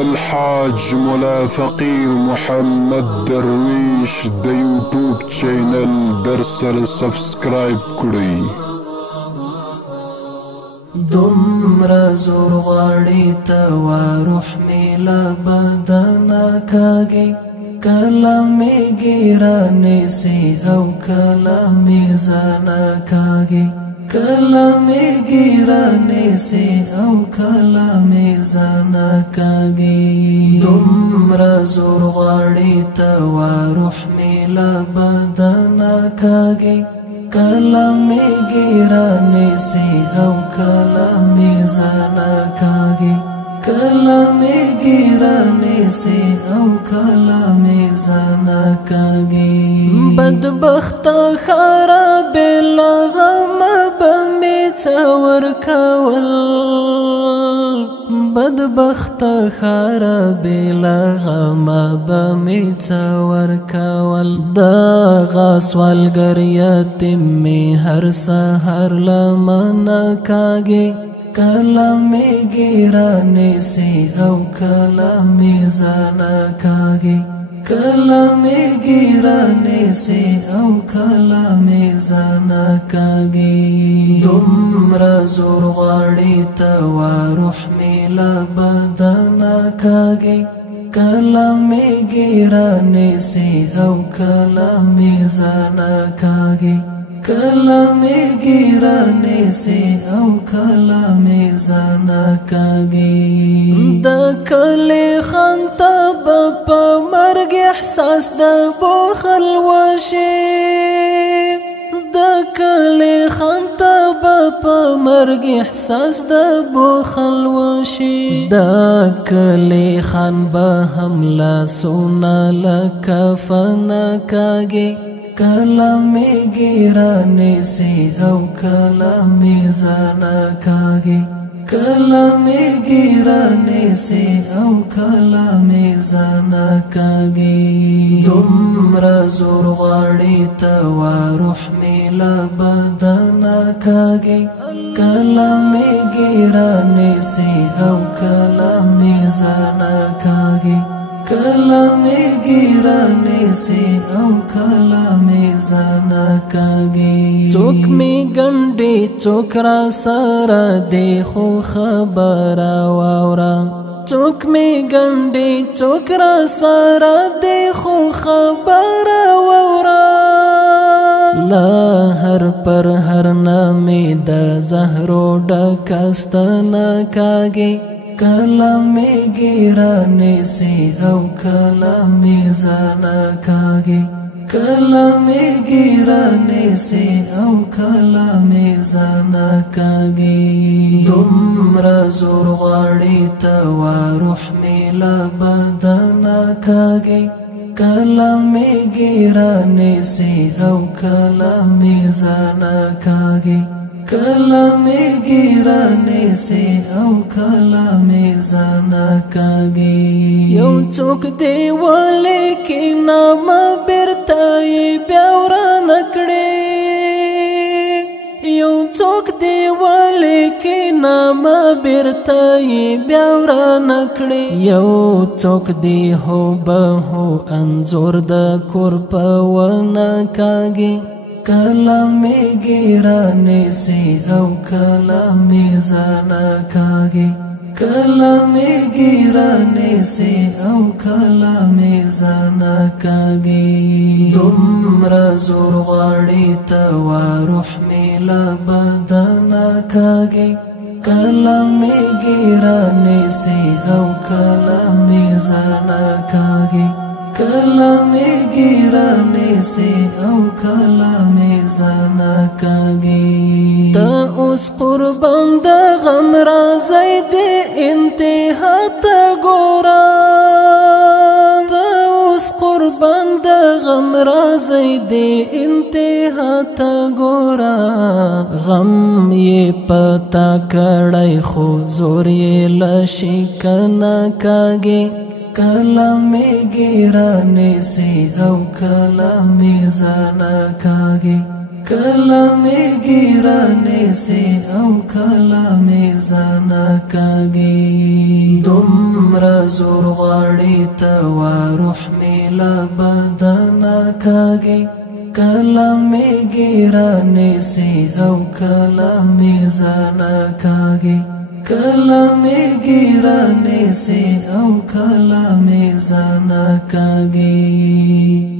الحاج ملا فقير محمد درویش د یوټیوب چینل در سره سبسکرایب کړئ. دومره زور غواړي توا روح مې له بدنه کاږي، کله مې ګیره نیسي او کله مې زنه کاږي، کله مې ګیره نیسي او کله مې زنه کاږي. دومره زور غواړي توا روح مې له بدنه کاږي، کله مې ګیره نیسي او کله مې زنه کاږي، کله مې ګیره نیسي او کله مې زنه کاږي. بدبخت خراب لغم به مې څه ورکول، بدبخت خراب لغم به مې څه ورکول. دغه سوالګر یتیم مې هر سحر لمنه کاږي، کله مې ګیره نیسي او کله مې زنه کاږي، کله مې ګیره نیسي او کله مې زنه کاږي. دومره زور غواړي توا روح مې له بدنه کاږي، کله مې ګیره نیسي او کله مې زنه کاږي، کله مې ګیره نیسي او کله مې زنه کاږي. د کلی خنته به په مرګ احساس د بخل وشي، د کلی خنته به په مرګ احساس د بخل وشي. د کلی خان به هم لاسونه له کفنه کاږي، کله مې ګیره نیسي او کله مې زنه کاږي، کله مې ګیره نیسي او کله مې زنه کاږي. دومره زور غواړي توا روح مې له بدنه کاږي، کله مې ګیره نیسي او کله مې زنه کاږي، کله مې ګیره نیسي او کله مې زنه کاږي. څوک مې ګنډي څوک را سره دی خو خبره واوره، څوک مې ګنډي څوک را سره دی خو خبره واوره. له هر پر هر نامې د زهرو ډکه ستنه کاږي، کله مې ګیره نیسي او کله مې زنه کاږي، کله مې ګیره نیسي او کله مې زنه کاږي. دومره زور غواړي توا روح مې له بدنه کاږي، کله مې ګیره نیسي او کله مې زنه کاږي، کله مې ګیره نیسي او کله مې زنه کاږي. یو څوک دی ولیکي نامه بیرته یې بیا ورانه کړې، یو څوک دی ولیکي نامه بیرته یې بیا ورانه کړې. یو څوک دی هوبهو انځور د کور په ونه کاږي، کله مې ګیره نیسي او کله مې زنه کاږي، کله مې ګیره نیسي او کله مې زنه کاږي. دومره زور غواړي توا روح مې له بدنه کاږي، کله مې ګیره نیسي او کله مې زنه کاږي، کله مې ګیره نیسي او کله مې زنه کاږي. ته اوس قربان د غم راځي د انتها ته ګوره، ته اوس قربان د غم راځي د انتها ته ګوره. غم یې پتا کړی خو زور یې له شکنه کاږي، کله مې ګیره نیسي او کله مې زنه کاږي، کله می ګیرانې سي او کله می زنه کاږي دومره زور غواړي توا روح می له بدنه کاږي کله می ګیرانې سي او کله می زنه کاږي کله می ګیرانې سي او کله می زنه کاږي